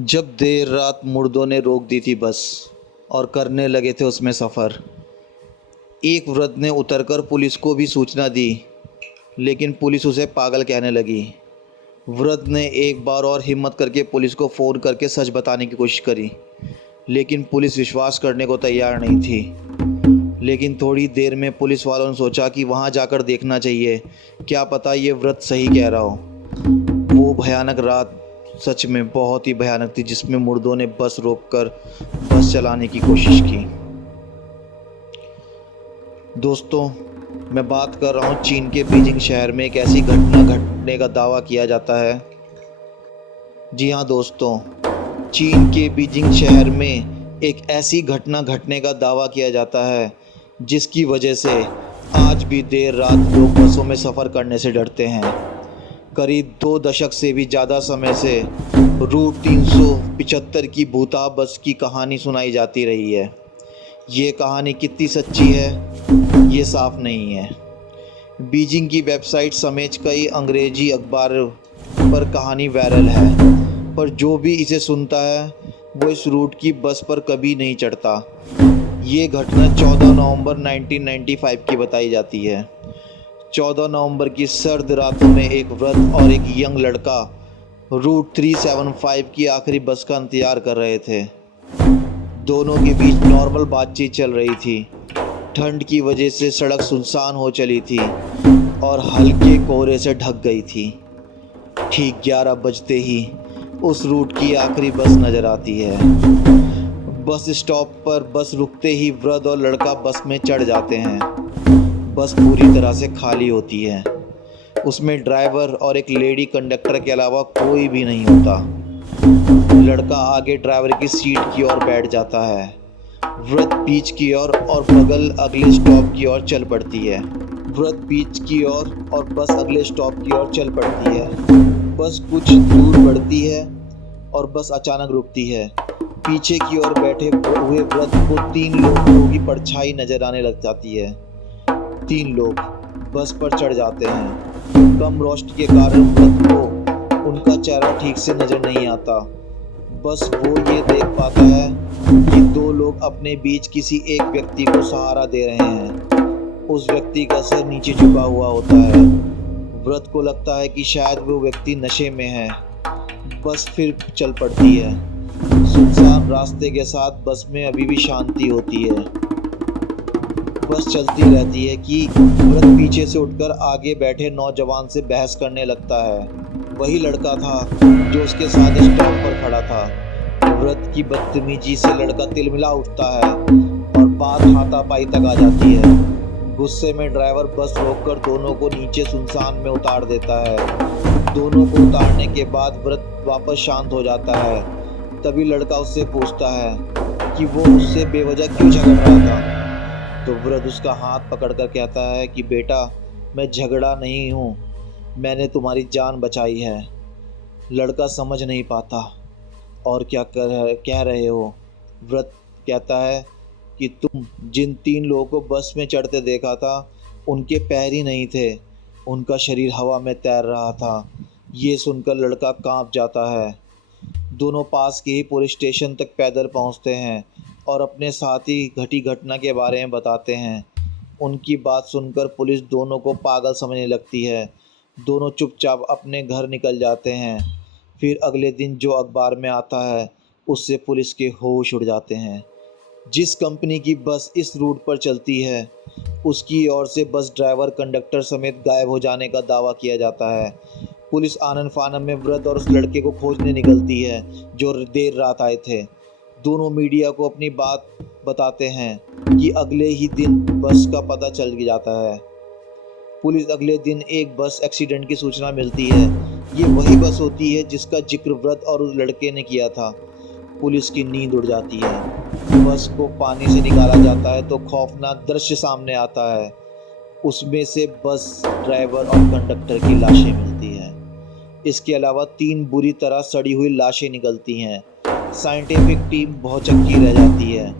जब देर रात मुर्दों ने रोक दी थी बस और करने लगे थे उसमें सफ़र। एक वृद्ध ने उतरकर पुलिस को भी सूचना दी, लेकिन पुलिस उसे पागल कहने लगी। वृद्ध ने एक बार और हिम्मत करके पुलिस को फ़ोन करके सच बताने की कोशिश करी, लेकिन पुलिस विश्वास करने को तैयार नहीं थी। लेकिन थोड़ी देर में पुलिस वालों ने सोचा कि वहाँ जाकर देखना चाहिए, क्या पता ये वृद्ध सही कह रहा हो। वो भयानक रात सच में बहुत ही भयानक थी, जिसमें मुर्दों ने बस रोककर बस चलाने की कोशिश की। दोस्तों, मैं बात कर रहा हूँ चीन के बीजिंग शहर में एक ऐसी घटना घटने का दावा किया जाता है। जी हाँ दोस्तों, चीन के बीजिंग शहर में एक ऐसी घटना घटने का दावा किया जाता है जिसकी वजह से आज भी देर रात लोग बसों में सफ़र करने से डरते हैं। करीब 2 दशक से भी ज़्यादा समय से रूट 375 की भूताब बस की कहानी सुनाई जाती रही है। ये कहानी कितनी सच्ची है ये साफ नहीं है। बीजिंग की वेबसाइट समेत कई अंग्रेजी अखबार पर कहानी वायरल है, पर जो भी इसे सुनता है वो इस रूट की बस पर कभी नहीं चढ़ता। ये घटना 14 नवंबर 1995 की बताई जाती है। 14 नवंबर की सर्द रातों में एक वृद्ध और एक यंग लड़का रूट 375 की आखिरी बस का इंतज़ार कर रहे थे। दोनों के बीच नॉर्मल बातचीत चल रही थी। ठंड की वजह से सड़क सुनसान हो चली थी और हल्के कोहरे से ढक गई थी। ठीक 11 बजते ही उस रूट की आखिरी बस नज़र आती है। बस स्टॉप पर बस रुकते ही वृद्ध और लड़का बस में चढ़ जाते हैं। बस पूरी तरह से खाली होती है। उसमें ड्राइवर और एक लेडी कंडक्टर के अलावा कोई भी नहीं होता। लड़का आगे ड्राइवर की सीट की ओर बैठ जाता है। वृद्ध बीच की ओर और बगल अगले स्टॉप की ओर चल पड़ती है। वृद्ध बीच की ओर और बस अगले स्टॉप की ओर चल पड़ती है। बस कुछ दूर बढ़ती है और बस अचानक रुकती है। पीछे की ओर बैठे हुए वृद्ध को 3 लोगों की परछाई नजर आने लग जाती है। 3 लोग बस पर चढ़ जाते हैं। कम रोशनी के कारण वृद्ध को उनका चेहरा ठीक से नजर नहीं आता। बस वो ये देख पाता है कि 2 लोग अपने बीच किसी एक व्यक्ति को सहारा दे रहे हैं। उस व्यक्ति का सर नीचे झुका हुआ होता है। वृद्ध को लगता है कि शायद वो व्यक्ति नशे में है। बस फिर चल पड़ती है। सुनसान रास्ते के साथ बस में अभी भी शांति होती है। बस चलती रहती है कि वृद्ध पीछे से उठकर आगे बैठे नौजवान से बहस करने लगता है। वही लड़का था जो उसके साथ स्टॉप पर खड़ा था। वृद्ध की बदतमीजी से लड़का तिलमिला उठता है और बात हाथापाई तक आ जाती है। गुस्से में ड्राइवर बस रोककर दोनों को नीचे सुनसान में उतार देता है। दोनों को उतारने के बाद वृद्ध वापस शांत हो जाता है। तभी लड़का उससे पूछता है कि वो उससे बेवजह क्यों झगड़ रहा था। तो वृद्ध उसका हाथ पकड़कर कहता है कि बेटा, मैं झगड़ा नहीं हूँ, मैंने तुम्हारी जान बचाई है। लड़का समझ नहीं पाता और क्या कह रहे हो। वृद्ध कहता है कि तुम जिन 3 लोगों को बस में चढ़ते देखा था उनके पैर ही नहीं थे, उनका शरीर हवा में तैर रहा था। ये सुनकर लड़का कांप जाता है। दोनों पास के ही पुलिस स्टेशन तक पैदल पहुंचते हैं और अपने साथी घटी घटना के बारे में बताते हैं। उनकी बात सुनकर पुलिस दोनों को पागल समझने लगती है। दोनों चुपचाप अपने घर निकल जाते हैं। फिर अगले दिन जो अखबार में आता है उससे पुलिस के होश उड़ जाते हैं। जिस कंपनी की बस इस रूट पर चलती है उसकी ओर से बस ड्राइवर कंडक्टर समेत गायब हो जाने का दावा किया जाता है। पुलिस आनन फानन में वृद्ध और उस लड़के को खोजने निकलती है जो देर रात आए थे। दोनों मीडिया को अपनी बात बताते हैं कि अगले ही दिन बस का पता चल जाता है। पुलिस अगले दिन एक बस एक्सीडेंट की सूचना मिलती है। ये वही बस होती है जिसका जिक्र वृद्ध और उस लड़के ने किया था। पुलिस की नींद उड़ जाती है। बस को पानी से निकाला जाता है तो खौफनाक दृश्य सामने आता है। उसमें से बस ड्राइवर और कंडक्टर की लाशें मिलती हैं। इसके अलावा 3 बुरी तरह सड़ी हुई लाशें निकलती हैं। साइंटिफिक टीम भौचक्की रह जाती है।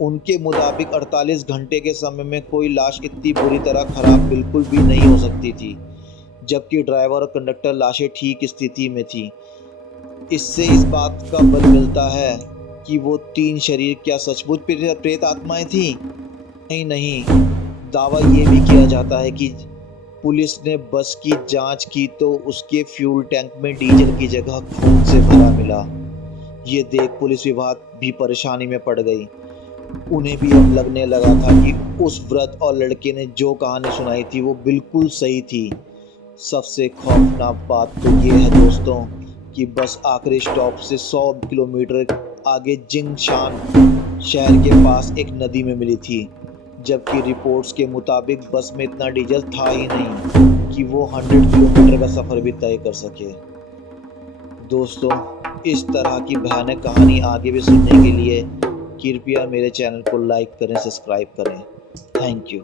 उनके मुताबिक 48 घंटे के समय में कोई लाश इतनी बुरी तरह खराब बिल्कुल भी नहीं हो सकती थी, जबकि ड्राइवर और कंडक्टर लाशें ठीक स्थिति में थी। इससे इस बात का बल मिलता है कि वो 3 शरीर क्या सचमुच प्रेत आत्माएं थी? नहीं, दावा ये भी किया जाता है कि पुलिस ने बस की जांच की तो उसके फ्यूल टैंक में डीजल की जगह खून से भरा मिला। ये देख पुलिस विभाग भी परेशानी में पड़ गई। उन्हें भी अब लगने लगा था कि उस वृद्ध और लड़के ने जो कहानी सुनाई थी वो बिल्कुल सही थी। सबसे खौफनाक बात तो ये है दोस्तों कि बस आखिरी स्टॉप से 100 किलोमीटर आगे जिंगशान शहर के पास एक नदी में मिली थी, जबकि रिपोर्ट्स के मुताबिक बस में इतना डीजल था ही नहीं कि वो 100 किलोमीटर का सफ़र भी तय कर सके। दोस्तों, इस तरह की भयानक कहानी आगे भी सुनने के लिए कृपया मेरे चैनल को लाइक करें, सब्सक्राइब करें। Thank you.